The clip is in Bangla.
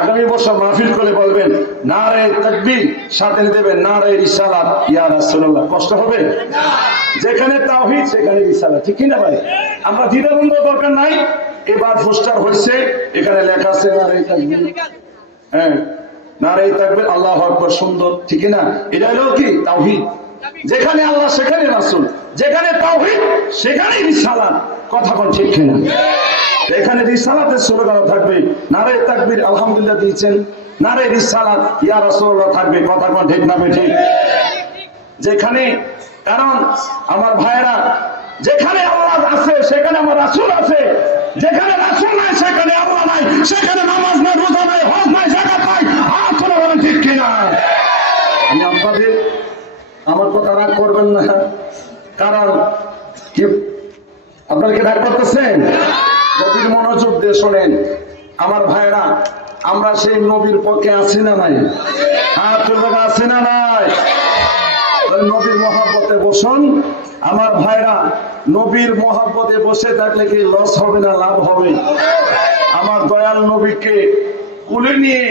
আগামী বছর মাহফিল করে বলবেন নারে তাকবীর, সাথে দেবেন নারে রিসালাত ইয়া রাসূলুল্লাহ। কষ্ট হবে না? যেখানে তাওহীদ সেখানে রিসালাত, ঠিক কি না ভাই? আমরা দ্বিধাদ্বন্দ্ব দরকার নাই। এবার পোস্টার হয়েছে, এখানে লেখা আছে নারে তাকবীর। হ্যাঁ, নারে তাকবীর, আল্লাহু আকবার, সুন্দর, ঠিক না? এটা হলো কি তাওহীদ। যেখানে আল্লাহ সেখানে রাসূল, যেখানে তাওহীদ সেখানে রিসালাত। কথা কোন ঠিক কিনা? এখানে রিসালাতের স্লোগান থাকবে নারে তাকবীর আলহামদুলিল্লাহ দিয়েছেন, নারে রিসালাত ইয়া রাসূলুল্লাহ থাকবে। কথা কোন ঠিক না ঠিক? যেখানে, কারণ আমার ভাইয়েরা, যেখানে আল্লাহ আছে সেখানে আমার রাসূল আছে, যেখানে রাসূল নাই সেখানে আল্লাহ নাই, সেখানে নামাজ নাই, রোজা নাই, হজ নাই, যাকাত নাই। হাত তুলে বলেন ঠিক কিনা? আমি আপনাদের, আমার কথা রাগ করবেন না, কারণ কি আপনারা কি রাগ করতেছেন? নবীর মনোযোগ দিয়ে শোনেন আমার ভাইরা, আমরা সেই নবীর পক্ষে আছি না নাই? হাত তুলে আছি না নাই? নবীর মহব্বতে বসুন আমার ভাইরা। নবীর মহব্বতে বসে থাকলে কি লস হবে না লাভ হবে? আমার দয়াল নবীকে কুলে নিয়ে